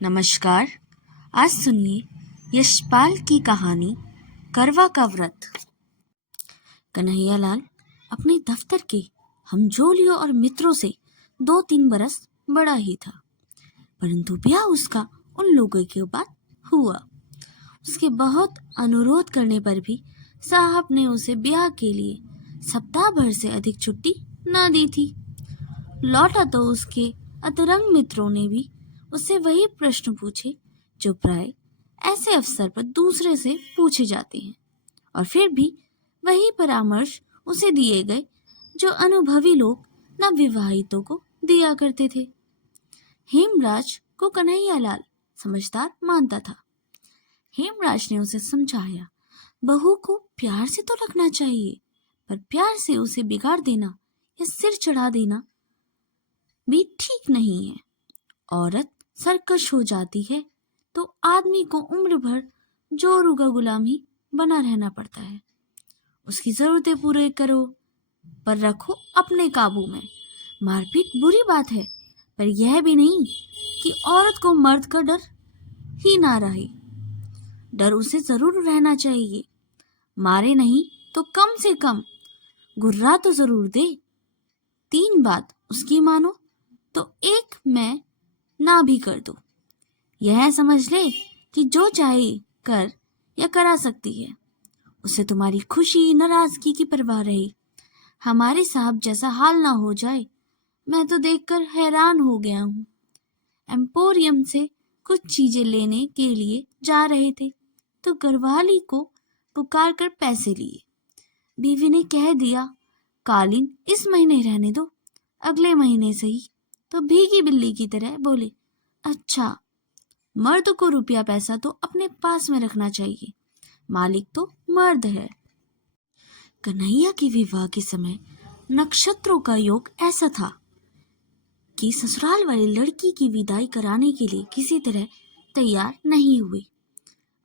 नमस्कार। आज सुनिए यशपाल की कहानी करवा का व्रत। कन्हैयालाल अपने दफ्तर के हमजोलियों और मित्रों से 2-3 बरस बड़ा ही था, परंतु ब्याह उसका उन लोगों के बाद हुआ। उसके बहुत अनुरोध करने पर भी साहब ने उसे ब्याह के लिए सप्ताह भर से अधिक छुट्टी न दी थी। लौटा तो उसके अतरंग मित्रों ने भी उससे वही प्रश्न पूछे जो प्राय ऐसे अवसर पर दूसरे से पूछे जाते हैं, और फिर भी वही परामर्श उसे दिए गए जो अनुभवी लोग नवविवाहितों को दिया करते थे। हेमराज को कन्हैयालाल समझदार मानता था। हेमराज ने उसे समझाया, बहू को प्यार से तो रखना चाहिए, पर प्यार से उसे बिगाड़ देना या सिर चढ़ा देना भी ठीक नहीं है। औरत सरकश हो जाती है तो आदमी को उम्र भर जोरू का गुलाम ही बना रहना पड़ता है। उसकी जरूरतें पूरे करो, पर रखो अपने काबू में। मारपीट बुरी बात है, पर यह भी नहीं कि औरत को मर्द का डर ही ना रहे। डर उसे जरूर रहना चाहिए, मारे नहीं तो कम से कम गुर्रा तो जरूर दे। 3 बात उसकी मानो तो 1 मैं ना भी कर दो। यह समझ ले कि जो चाहे कर या करा सकती है। उसे तुम्हारी खुशी नाराजगी की परवाह रहे। हमारे साहब जैसा हाल ना हो जाए। मैं तो देखकर हैरान हो गया हूँ। एम्पोरियम से कुछ चीजें लेने के लिए जा रहे थे तो घरवाली को पुकार कर पैसे लिए। बीवी ने कह दिया, कालीन इस महीने रहने दो, अगले महीने सही। तो भीगी बिल्ली की तरह बोले, अच्छा, मर्द को रुपया पैसा तो अपने पास में रखना चाहिए, मालिक तो मर्द है। कन्हैया के विवाह के समय नक्षत्रों का योग ऐसा था कि ससुराल वाले लड़की की विदाई कराने के लिए किसी तरह तैयार नहीं हुए।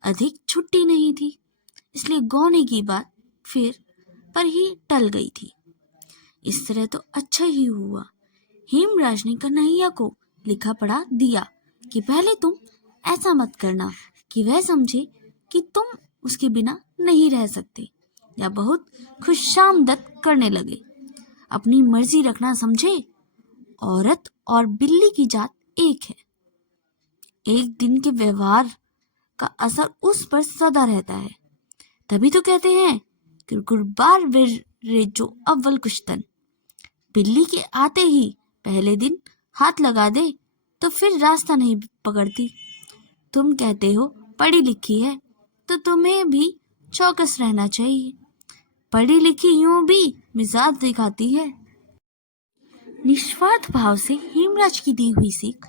अधिक छुट्टी नहीं थी, इसलिए गौने की बात फिर पर ही टल गई थी। इस तरह तो अच्छा ही हुआ। हेमराज ने कन्हैया को लिखा पढ़ा दिया कि पहले तुम ऐसा मत करना कि वह समझे कि तुम उसके बिना नहीं रह सकते, या बहुत खुशामदद करने लगे। अपनी मर्जी रखना समझे। औरत और बिल्ली की जात एक है। एक दिन के व्यवहार का असर उस पर सदा रहता है। तभी तो कहते हैं कि गुरबार वे जो अव्वल कुश्तन। बिल्ली के आते ही पहले दिन हाथ लगा दे तो फिर रास्ता नहीं पकड़ती। तुम कहते हो पढ़ी लिखी है, तो तुम्हें भी चौकस रहना चाहिए। पढ़ी लिखी यूं भी मिजाज दिखाती है। निस्वार्थ भाव से हेमराज की दी हुई सीख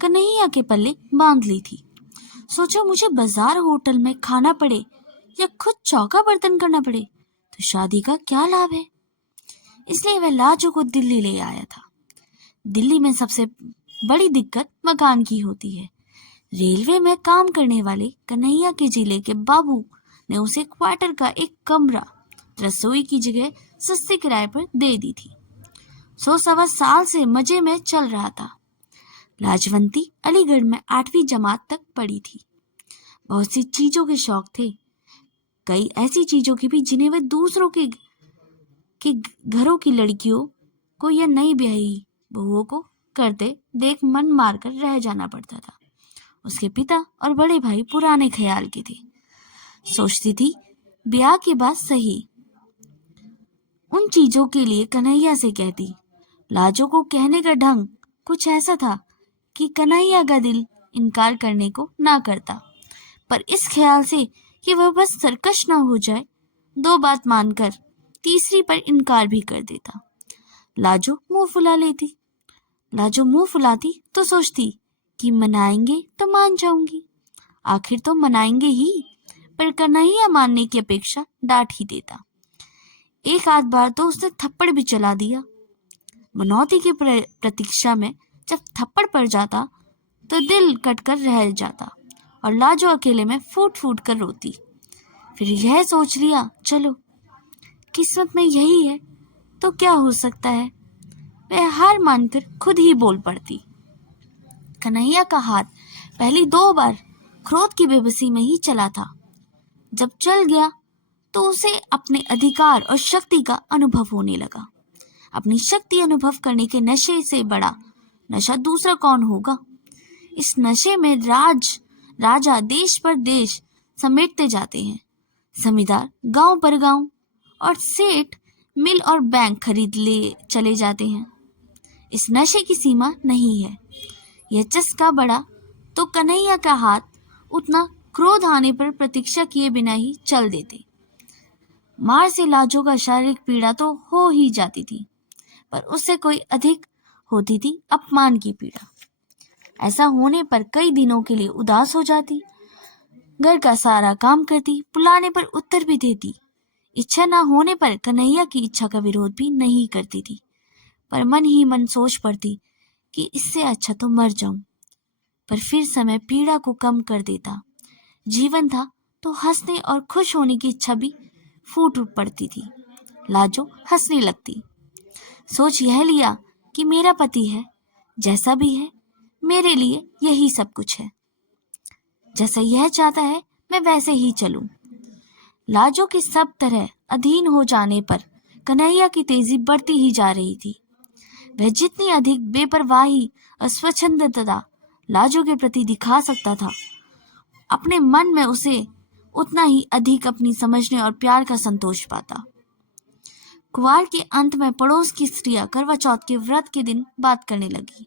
कन्हैया के पल्ले बांध ली थी। सोचो, मुझे बाजार होटल में खाना पड़े या खुद चौका बर्तन करना पड़े तो शादी का क्या लाभ है। इसलिए वह लाजो को दिल्ली ले आया था। दिल्ली में सबसे बड़ी दिक्कत मकान की होती है। रेलवे में काम करने वाले कन्हैया के जिले के बाबू ने उसे क्वार्टर का एक कमरा रसोई की जगह सस्ते किराए पर दे दी थी। 100-1.25 साल से मजे में चल रहा था। लाजवंती अलीगढ़ में 8वीं जमात तक पढ़ी थी। बहुत सी चीजों के शौक थे, कई ऐसी चीजों की भी जिन्हें वह दूसरों के घरों की लड़कियों को या नई ब्याही बहुओं को करते देख मन मारकर रह जाना पड़ता था। उसके पिता और बड़े भाई पुराने ख्याल के थे। सोचती थी ब्याह के बाद सही उन चीजों के लिए कन्हैया से कहती। लाजो को कहने का ढंग कुछ ऐसा था कि कन्हैया का दिल इनकार करने को ना करता, पर इस ख्याल से कि वह बस सरकश ना हो जाए, 2 बात मानकर तीसरी पर इनकार भी कर देता। लाजो मुंह फुलाती तो सोचती कि मनाएंगे तो मान जाऊंगी, आखिर तो मनाएंगे ही, पर कन्हैया मानने की अपेक्षा डांट ही देता। एक आध बार तो उसने थप्पड़ भी चला दिया। मनौती की प्रतीक्षा में जब थप्पड़ पड़ जाता तो दिल कटकर रह जाता और लाजो अकेले में फूट फूट कर रोती। फिर यह सोच लिया, चलो किस्मत में यही है तो क्या हो सकता है। वह हार मानकर खुद ही बोल पड़ती। कन्हैया का हाथ पहली 2 बार क्रोध की बेबसी में ही चला था। जब चल गया तो उसे अपने अधिकार और शक्ति का अनुभव होने लगा। अपनी शक्ति अनुभव करने के नशे से बड़ा नशा दूसरा कौन होगा। इस नशे में राजा देश पर देश समेटते जाते हैं, जमींदार गांव पर गांव और सेठ मिल और बैंक खरीद ले चले जाते हैं। इस नशे की सीमा नहीं है। यह चस्का बढ़ा तो कन्हैया का हाथ उतना क्रोध आने पर प्रतीक्षा किए बिना ही चल देते। मार से लाजो का शारीरिक पीड़ा तो हो ही जाती थी, पर उससे कोई अधिक होती थी अपमान की पीड़ा। ऐसा होने पर कई दिनों के लिए उदास हो जाती, घर का सारा काम करती, बुलाने पर उत्तर भी देती। इच्छा न होने पर कन्हैया की इच्छा का विरोध भी नहीं करती थी, पर मन ही मन सोच पड़ती कि इससे अच्छा तो मर जाऊं। पर फिर समय पीड़ा को कम कर देता। जीवन था तो हंसने और खुश होने की इच्छा भी फूट पड़ती थी। लाजो हंसने लगती। सोच यह लिया कि मेरा पति है, जैसा भी है मेरे लिए यही सब कुछ है। जैसा यह चाहता है मैं वैसे ही चलूं। लाजो के सब तरह अधीन हो जाने पर कन्हैया की तेजी बढ़ती ही जा रही थी। वह जितनी अधिक बेपरवाही और स्वच्छंदता लाजो के प्रति दिखा सकता था, अपने मन में उसे उतना ही अधिक अपनी समझने और प्यार का संतोष पाता। कुवार के अंत में पड़ोस की स्त्रियां करवा चौथ के व्रत के दिन बात करने लगी।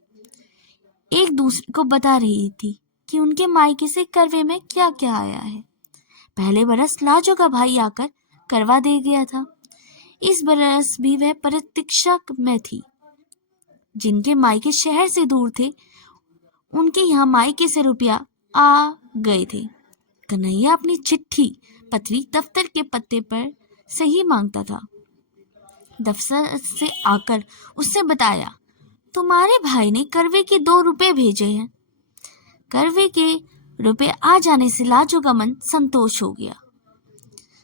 एक दूसरे को बता रही थी कि उनके मायके से करवे में क्या क्या आया है। पहले बरस लाजो का भाई आकर करवा दे गया था। इस बरस भी वह प्रतीक्षा में थी। जिनके मायके शहर से दूर थे, उनके यहाँ मायके से रुपया आ गए थे। कन्हैया अपनी चिट्ठी पत्री दफ्तर के पत्ते पर से ही मांगता था। दफ्तर से आकर उससे बताया, तुम्हारे भाई ने करवे के 2 रुपए भेजे हैं। करवे के रुपए आ जाने से लाजो का मन संतोष हो गया।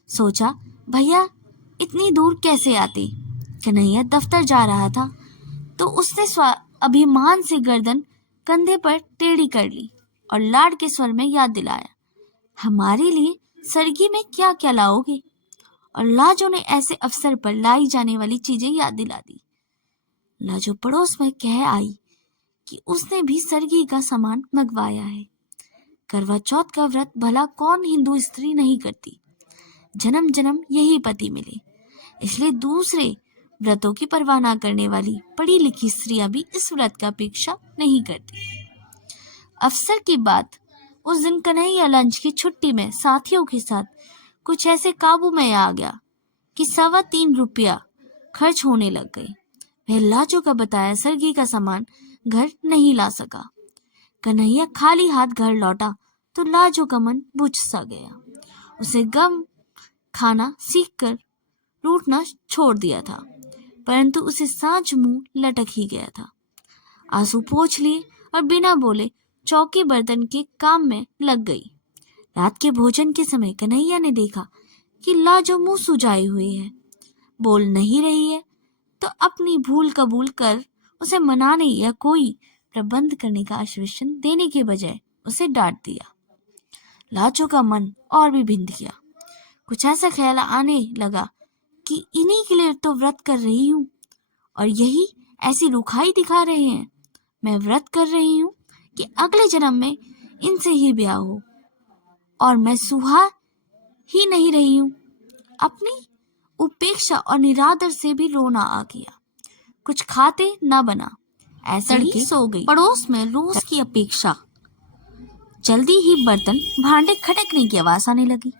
सोचा भैया इतनी दूर कैसे आते। कन्हैया दफ्तर जा रहा था तो उसने अभिमान से गर्दन कंधे पर टेढ़ी कर ली और लाड के स्वर में याद दिलाया, हमारे लिए सरगी में क्या क्या लाओगे। और लाजो ने ऐसे अवसर पर लाई जाने वाली चीजें याद दिला दी। लाजो पड़ोस में कह आई कि उसने भी सरगी का सामान मंगवाया है। करवा चौथ का व्रत भला कौन हिंदू स्त्री नहीं करती। जन्म जन्म यही पति मिले, इसलिए दूसरे व्रतों की परवाह न करने वाली पढ़ी लिखी स्त्रियां भी इस व्रत का अपेक्षा नहीं करती। अवसर की बात उस दिन कन्हैया लंच की छुट्टी में साथियों के साथ कुछ ऐसे काबू में आ गया कि 3.25 रुपया खर्च होने लग गए। वह लाजो का बताया सरगी का सामान घर नहीं ला सका। कन्हैया खाली हाथ घर लौटा तो लाजो का मन बुझ सा गया। उसे गम खाना सीखकर रूठना छोड़ दिया था, परंतु उसे सांझ मुंह लटक ही गया था। आंसू पोंछ लिए और बिना बोले चौके बर्तन के काम में लग गई। रात के भोजन के समय कन्हैया ने देखा कि लाजो मुंह सुजाए हुए है, बोल नहीं रही है, तो अपनी भूल कबूल कर उसे मनाने या कोई प्रबंध करने का आश्वासन देने के बजाय उसे डांट दिया। लाजो का मन और भी भिंद गया। कुछ ऐसा ख्याल आने लगा कि इन्हीं के लिए तो व्रत कर रही हूँ और यही ऐसी रुखाई दिखा रहे हैं। मैं व्रत कर रही हूँ कि अगले जन्म में इनसे ही ब्याह हो, और मैं सुहा ही नहीं रही हूँ। अपनी उपेक्षा और निरादर से भी रोना आ गया। कुछ खाते न बना, ऐसे ही सो गई। पड़ोस में रोज की अपेक्षा जल्दी ही बर्तन भांडे खटकने की आवाज आने लगी।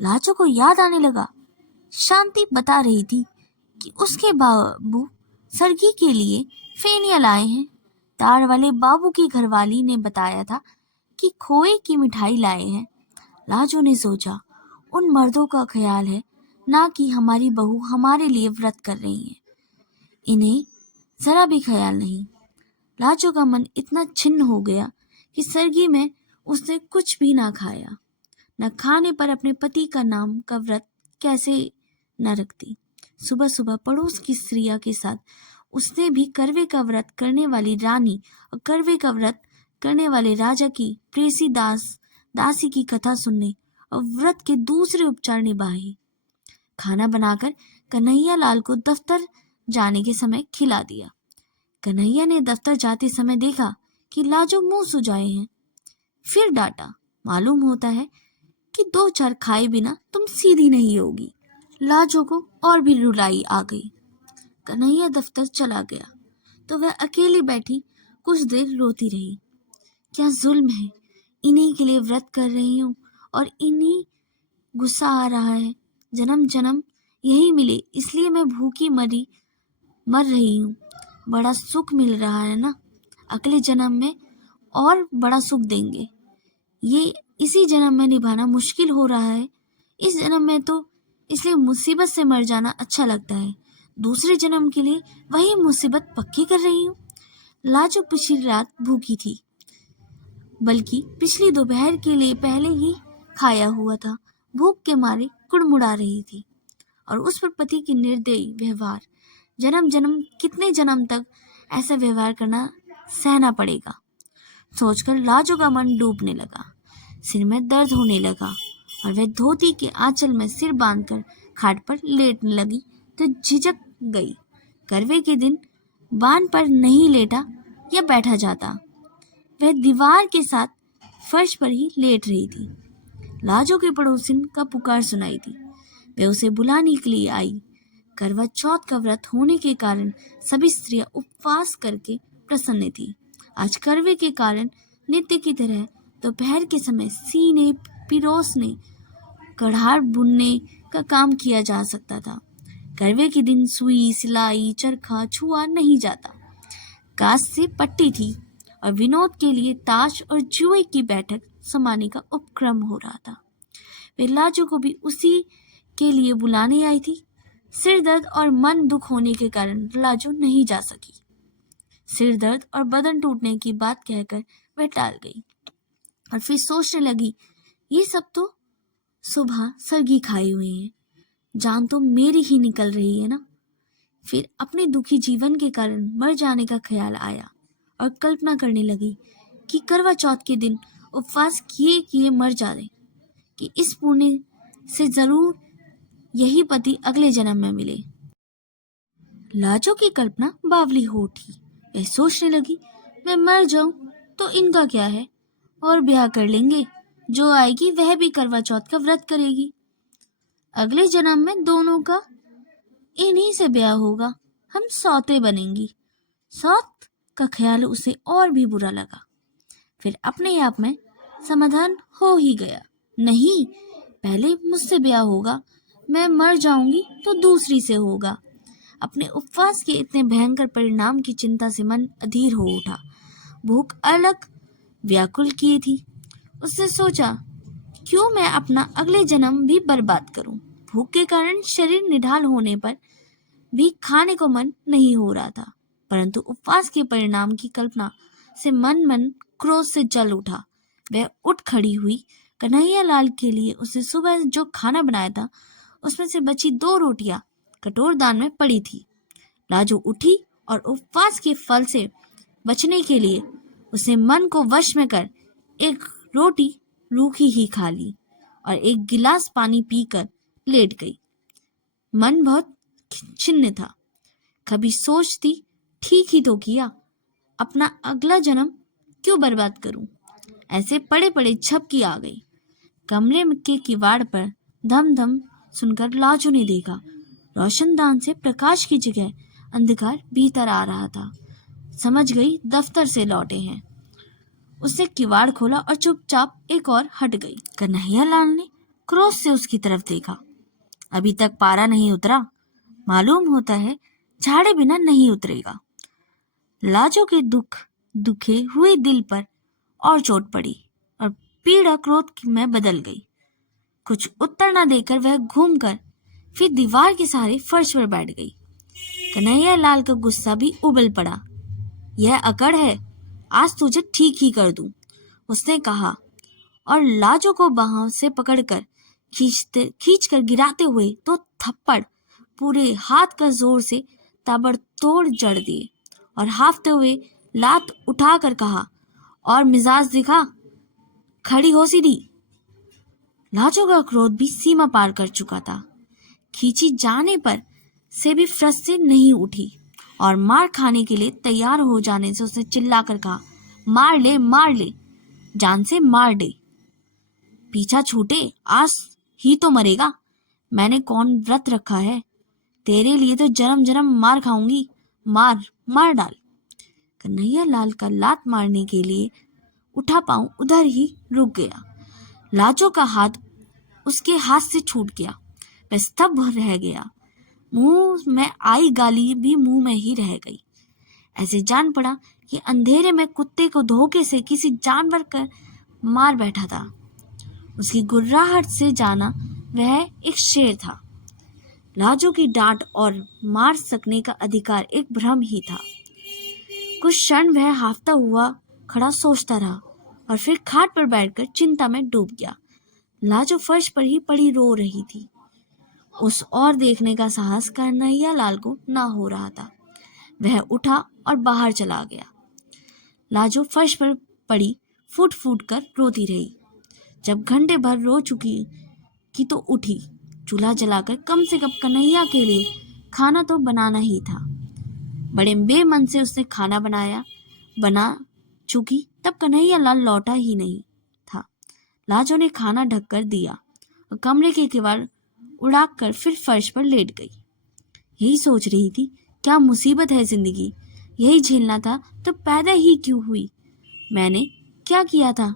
लाजो को याद आने लगा, शांति बता रही थी कि उसके बाबू सरगी के लिए फेनिया लाए हैं। तार वाले बाबू की घरवाली ने बताया था कि खोए की मिठाई लाए हैं। लाजो ने सोचा, उन मर्दों का ख्याल है ना कि हमारी बहू हमारे लिए व्रत कर रही है। इन्हें जरा भी ख्याल नहीं। लाजो का मन इतना छिन्न हो गया कि सरगी में उसने कुछ भी ना खाया। न खाने पर अपने पति का नाम का व्रत कैसे न रखती। सुबह सुबह पड़ोस की स्त्रिया के साथ उसने भी करवे का व्रत करने वाली रानी और करवे का व्रत करने वाले राजा की प्रेसी दासी की कथा सुनने और व्रत के दूसरे उपचार निभाए। खाना बनाकर कन्हैया लाल को दफ्तर जाने के समय खिला दिया। कन्हैया ने दफ्तर जाते समय देखा कि लाजो मुंह सुजाए हैं। फिर डांटा, मालूम होता है कि 2 4 खाए बिना तुम सीधी नहीं होगी। लाजो को और भी रुलाई आ गई। कन्हैया दफ्तर चला गया तो वह अकेली बैठी कुछ देर रोती रही। क्या जुल्म है, इन्हीं के लिए व्रत कर रही हूँ और इन्हीं गुस्सा आ रहा है। जन्म जन्म यही मिले इसलिए मैं भूखी मर रही हूँ। बड़ा सुख मिल रहा है ना, अगले जन्म में और बड़ा सुख देंगे। ये इसी जन्म में निभाना मुश्किल हो रहा है। इस जन्म में तो इसलिए मुसीबत से मर जाना अच्छा लगता है, दूसरे जन्म के लिए वही मुसीबत पक्की कर रही हूँ। लाजो पिछली रात भूखी थी, बल्कि पिछली दोपहर के लिए पहले ही खाया हुआ था। भूख के मारे कुड़मुड़ा रही थी और उस पर पति की निर्दयी व्यवहार। जन्म जन्म कितने जन्म तक ऐसा व्यवहार करना सहना पड़ेगा, सोचकर लाजो का मन डूबने लगा। सिर में दर्द होने लगा और वह धोती के आंचल में सिर बांधकर खाट पर लेटने लगी तो झिझक गई। करवे के दिन बान पर नहीं लेटा या बैठा जाता, वह दीवार के साथ फर्श पर ही लेट रही थी। लाजो के पड़ोसिन का पुकार सुनाई दी। वे उसे बुलाने के लिए आई। करवा चौथ का व्रत होने के कारण सभी स्त्रियां उपवास करके प्रसन्न थी। आज करवे के कारण नित्य की तरह दोपहर के समय सीने पिरोसने कढ़ार बुनने का काम किया जा सकता था। करवे के दिन सुई सिलाई चरखा छुआ नहीं जाता। कांच से पट्टी थी और विनोद के लिए ताश और जुए की बैठक समाने का उपक्रम हो रहा था। वे लाजो को भी उसी के लिए बुलाने आई थी। सिर दर्द और मन दुख होने के कारण लाजो नहीं जा सकी। सिर दर्द और बदन टूटने की बात कहकर वह टाल गई और फिर सोचने लगी, ये सब तो सुबह सरगी खाए हुए हैं, जान तो मेरी ही निकल रही है ना। फिर अपने दुखी जीवन के कारण मर जाने का ख्याल आया और कल्पना करने लगी कि करवा चौथ के दिन उपवास किए किए मर जाए कि इस पुण्य से जरूर यही पति अगले जन्म में मिले। लाजो की कल्पना बावली हो उठी। वह सोचने लगी, मैं मर जाऊं तो इनका क्या है, और ब्याह कर लेंगे। जो आएगी वह भी करवा चौथ का व्रत करेगी। अगले जन्म में दोनों का इन्हीं से ब्याह होगा, हम सौते बनेंगी। सौत का ख्याल उसे और भी बुरा लगा। फिर अपने आप में समाधान हो ही गया, नहीं, पहले मुझसे ब्याह होगा, मैं मर जाऊंगी तो दूसरी से होगा। अपने उपवास के इतने भयंकर परिणाम की चिंता से मन अधीर हो उठा। भूख अलग व्याकुल किए थी। उसने सोचा, क्यों मैं अपना अगले जन्म भी बर्बाद करूं। भूख के कारण शरीर निढाल होने पर भी खाने को मन नहीं हो रहा था, परंतु उपवास के परिणाम की कल्पना से मन क्रोध से जल उठा। वह उठ खड़ी हुई। कन्हैया लाल के लिए उसे सुबह जो खाना बनाया था उसमें से बची 2 रोटियां कटोरदान में पड़ी थी। लाजो उठी और उपवास के फल से बचने के लिए उसे मन को वश में कर एक रोटी रूखी ही खा ली और एक गिलास पानी पीकर लेट गई। मन बहुत छिन्न था। कभी सोचती, ठीक ही तो किया, अपना अगला जन्म क्यों बर्बाद करूं। ऐसे पड़े पड़े झपकी आ गई। कमरे के किवाड़ पर धम धम सुनकर लाजो ने देखा, रोशनदान से प्रकाश की जगह अंधकार भीतर आ रहा था। समझ गई दफ्तर से लौटे हैं। उसने किवाड़ खोला और चुपचाप एक और हट गई। कन्हैया लाल ने क्रोध से उसकी तरफ देखा। अभी तक पारा नहीं उतरा, मालूम होता है झाड़े बिना नहीं उतरेगा। लाजो के दुखे हुए दिल पर और चोट पड़ी और पीड़ा क्रोध में बदल गई। कुछ उत्तर न देकर वह घूमकर फिर दीवार के सहारे फर्श पर बैठ गई। कन्हैया लाल का गुस्सा भी उबल पड़ा। यह अकड़ है, आज तुझे ठीक ही कर दूं, उसने कहा और लाजो को बाहों से पकड़कर खींचकर गिराते हुए 2 थप्पड़ पूरे हाथ का जोर से ताबड़तोड़ जड़ दिए और हाफते हुए लात उठाकर कहा, और मिजाज दिखा, खड़ी हो सीधी। लाजो का क्रोध भी सीमा पार कर चुका था। खींची जाने पर से भी फ्रस से नहीं उठी और मार खाने के लिए तैयार हो जाने से उसने चिल्लाकर कहा, मार ले, जान से मार दे। पीछा छूटे, आज ही तो मरेगा। मैंने कौन व्रत रखा है, तेरे लिए तो जन्म जन्म मार खाऊंगी। मार डाल। कन्हैया लाल का लात मारने के लिए उठा पांव उधर ही रुक गया। लाजो का हाथ उसके हाथ से छूट गया। वह स्तब्ध रह गया। मुंह में आई गाली भी मुंह में ही रह गई। ऐसे जान पड़ा कि अंधेरे में कुत्ते को धोखे से किसी जानवर कर मार बैठा था। उसकी गुर्राहट से जाना वह एक शेर था। लाजो की डांट और मार सकने का अधिकार एक भ्रम ही था। कुछ क्षण वह हाफता हुआ खड़ा सोचता रहा और फिर खाट पर बैठकर चिंता में डूब गया। लाजो फर्श पर ही पड़ी रो रही थी। उस और देखने का साहस कन्हैया लाल को ना हो रहा था। वह उठा और बाहर चला गया। लाजो फर्श पर पड़ी फूट फूट कर रोती रही। जब घंटे भर रो चुकी कि तो उठी। चूल्हा जलाकर कम से कम कन्हैया के लिए खाना तो बनाना ही था। बड़े बेमन से उसने खाना बना चुकी तब कन्हैया लाल लौटा ही नहीं था। लाजो ने खाना ढककर दिया और कमरे के किवाड़ उड़ाकर फिर फर्श पर लेट गई। यही सोच रही थी, क्या मुसीबत है जिंदगी, यही झेलना था तो पैदा ही क्यों हुई। मैंने क्या किया था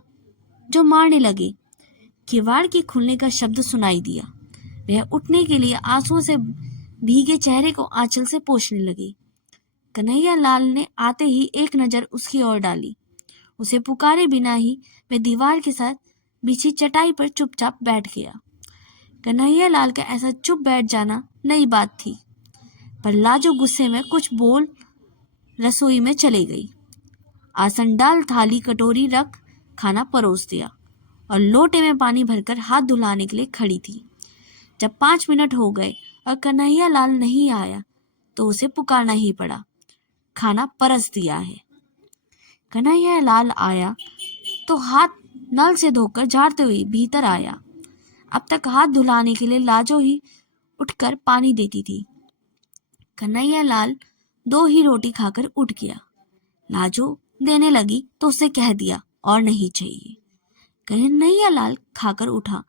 जो मारने लगे। किवाड़ के खुलने का शब्द सुनाई दिया। वह उठने के लिए आंसुओं से भीगे चेहरे को आंचल से पोंछने लगी। कन्हैया लाल ने आते ही एक नजर उसकी ओर डाली। उसे पुकारे बिना ही वह दीवार के साथ बिछी चटाई पर चुपचाप बैठ गया। कन्हैया लाल का ऐसा चुप बैठ जाना नई बात थी, पर लाजो गुस्से में कुछ बोल रसोई में चली गई। आसन डाल, थाली कटोरी रख, खाना परोस दिया और लोटे में पानी भरकर हाथ धुलाने के लिए खड़ी थी। जब 5 मिनट हो गए और कन्हैया लाल नहीं आया तो उसे पुकारना ही पड़ा। खाना परस दिया है। कन्हैया लाल आया तो हाथ नल से धोकर झाड़ते हुए भीतर आया। अब तक हाथ धुलाने के लिए लाजो ही उठकर पानी देती थी। कन्हैया लाल 2 ही रोटी खाकर उठ गया। लाजो देने लगी तो उसे कह दिया, और नहीं चाहिए। कन्हैया लाल खाकर उठा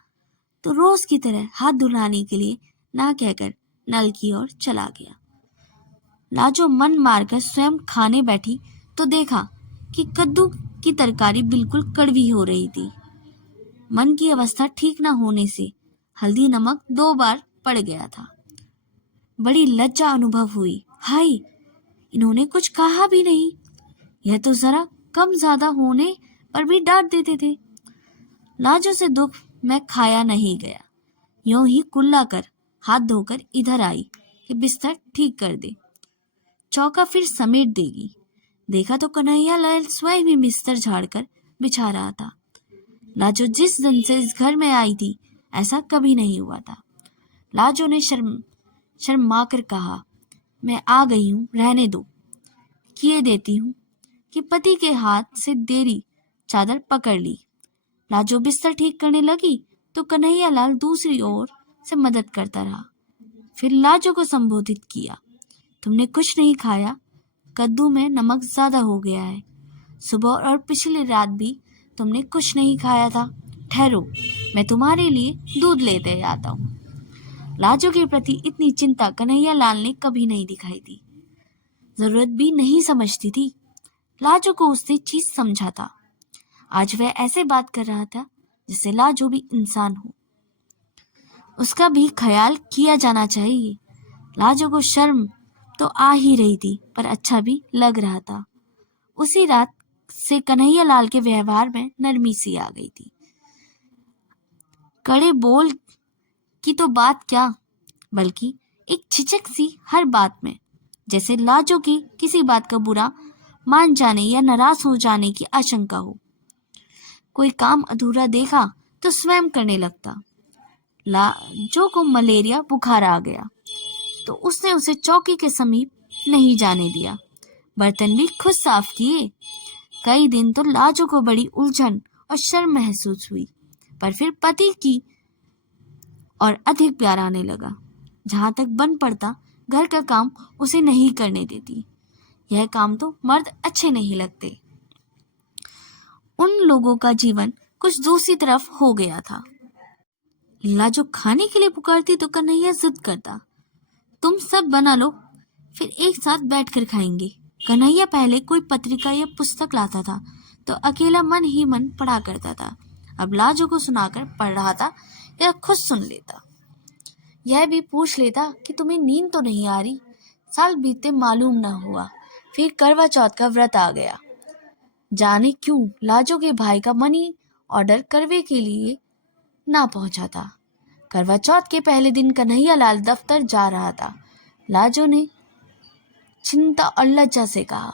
तो रोज की तरह हाथ धुलाने के लिए ना कहकर नल की ओर चला गया। लाजो मन मारकर स्वयं खाने बैठी तो देखा कि कद्दू की तरकारी बिल्कुल कड़वी हो रही थी। मन की अवस्था ठीक न होने से हल्दी नमक 2 बार पड़ गया था। बड़ी लज्जा अनुभव हुई। हाय, इन्होंने कुछ कहा भी नहीं। यह तो जरा कम ज्यादा होने पर भी डांट देते थे। लाजो से दुख में खाया नहीं गया। यूं ही कुल्ला कर हाथ धोकर इधर आई कि बिस्तर ठीक कर दे, चौका फिर समेट देगी। देखा तो कन्हैया लाल स्वयं ही बिस्तर झाड़कर बिछा रहा था। लाजो जिस दिन से इस घर में आई थी ऐसा कभी नहीं हुआ था। लाजो ने शर्मा कर कहा, मैं आ गई हूँ, रहने दो, किए देती हूँ। कि पति के हाथ से देरी चादर पकड़ ली। लाजो बिस्तर ठीक करने लगी तो कन्हैया लाल दूसरी ओर से मदद करता रहा। फिर लाजो को संबोधित किया, तुमने कुछ नहीं खाया, कद्दू में नमक ज्यादा हो गया है। सुबह और पिछली रात भी तुमने कुछ नहीं खाया था। ठहरो, मैं तुम्हारे लिए दूध लेते आता हूँ। लाजो के प्रति इतनी चिंता कन्हैया लाल ने कभी नहीं दिखाई थी। जरूरत भी नहीं समझती थी। लाजो को उसने चीज समझा था। आज वह ऐसे बात कर रहा था जिससे लाजो भी इंसान हो। उसका भी ख्याल किया जाना चाहिए। लाजो को शर्म तो आ ही रही थी, पर अच्छा भी लग रहा था। उसी रात से कन्हैया लाल के व्यवहार में नरमी सी आ गई थी। कड़े बोल की तो बात क्या, बल्कि एक झिझक सी हर बात में, जैसे लाजो की किसी बात का बुरा मान जाने या नाराज हो जाने की आशंका हो। कोई काम अधूरा देखा तो स्वयं करने लगता। लाजो को मलेरिया बुखार आ गया तो उसने उसे चौकी के समीप नहीं जाने दिया। बर्तन भी खुद साफ किए। कई दिन तो लाजो को बड़ी उलझन और शर्म महसूस हुई, पर फिर पति की और अधिक प्यार आने लगा। जहां तक बन पड़ता, घर का काम उसे नहीं करने देती। यह काम तो मर्द अच्छे नहीं लगते। उन लोगों का जीवन कुछ दूसरी तरफ हो गया था। लाजो खाने के लिए पुकारती तो कन्हैया जिद करता, तुम सब बना लो, फिर एक साथ बैठकर खाएंगे। कन्हैया पहले कोई पत्रिका या पुस्तक लाता था तो अकेला मन ही मन पढ़ा करता था। अब लाजो को सुनाकर पढ़ रहा था या खुद सुन लेता। यह भी पूछ लेता कि तुम्हें नींद तो नहीं आ रही। साल बीते मालूम न हुआ, फिर करवा चौथ का व्रत आ गया। जाने क्यों लाजो के भाई का मनी ऑर्डर करवे के लिए ना पहुंचा था। करवा चौथ के पहले दिन कन्हैया लाल दफ्तर जा रहा था। लाजो ने चिंता और लज्जा से कहा,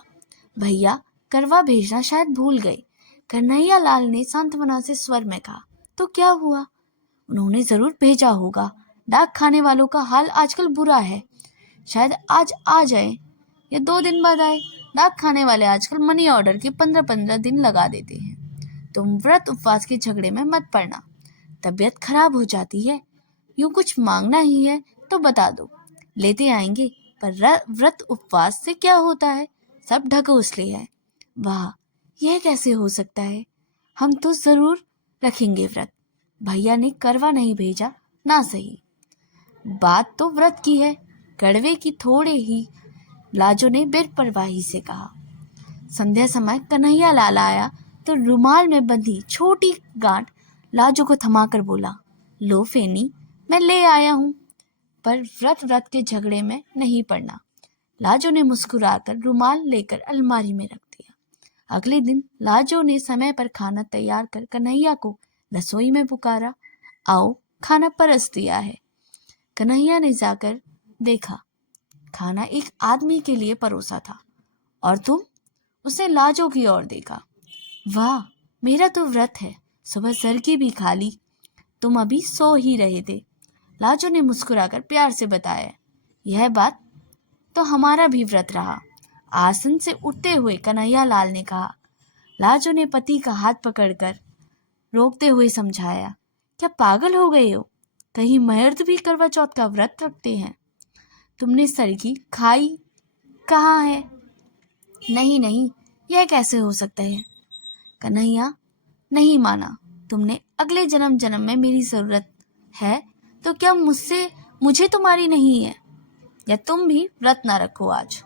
भैया करवा भेजना शायद भूल गए। कन्हैया लाल ने सांत्वना से स्वर में कहा, तो क्या हुआ? उन्होंने जरूर भेजा होगा। डाक खाने वालों का हाल आजकल बुरा है। शायद आज आ जाए या 2 दिन बाद आए। डाक खाने वाले आजकल मनी ऑर्डर के 15-15 दिन लगा देते हैं। तुम व्रत उपवास के झगड़े में मत पड़ना, तबीयत खराब हो जाती है। यूं कुछ मांगना ही है तो बता दो, लेते आएंगे। पर व्रत उपवास से क्या होता है? सब ढकोसले है। वाह, यह कैसे हो सकता है? हम तो जरूर रखेंगे व्रत। भैया ने करवा नहीं भेजा ना सही, बात तो व्रत की है, कड़वे की थोड़े ही, लाजो ने बेपरवाही से कहा। संध्या समय कन्हैया लाल आया तो रुमाल में बंधी छोटी गांठ लाजो को थमाकर बोला, लो फेनी, मैं ले आया हूं, पर व्रत के झगड़े में नहीं पड़ना। लाजो ने मुस्कुराकर रुमाल लेकर अलमारी में रख दिया। अगले दिन लाजो ने समय पर खाना तैयार कर कन्हैया को रसोई में पुकारा, आओ खाना परस दिया है। कन्हैया ने जाकर देखा, खाना एक आदमी के लिए परोसा था। और तुम? उसने लाजो की ओर देखा। वाह, मेरा तो व्रत है, सुबह सर की भी खा ली, तुम अभी सो ही रहे थे। लाजो ने मुस्कुराकर प्यार से बताया, यह बात तो हमारा भी व्रत रहा। आसन से उठते हुए कन्हैया लाल ने कहा। लाजो ने पति का हाथ पकड़कर रोकते हुए समझाया, क्या पागल हो गए हो? कहीं मर्द भी करवा चौथ का व्रत रखते हैं? तुमने सर की खाई कहाँ है? नहीं नहीं, यह कैसे हो सकता है? कन्हैया नहीं माना। तुमने अगले जन्म में मेरी जरूरत है तो क्या मुझे तुम्हारी नहीं है? या तुम भी व्रत ना रखो आज।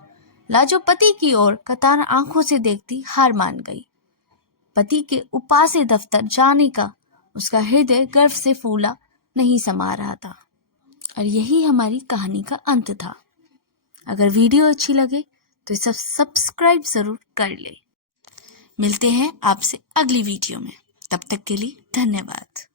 लाजो पति की ओर कतार आंखों से देखती हार मान गई। पति के उपासे दफ्तर जाने का उसका हृदय गर्व से फूला नहीं समा रहा था। और यही हमारी कहानी का अंत था। अगर वीडियो अच्छी लगे तो इसे सब्सक्राइब जरूर कर ले। मिलते हैं आपसे अगली वीडियो में, तब तक के लिए धन्यवाद।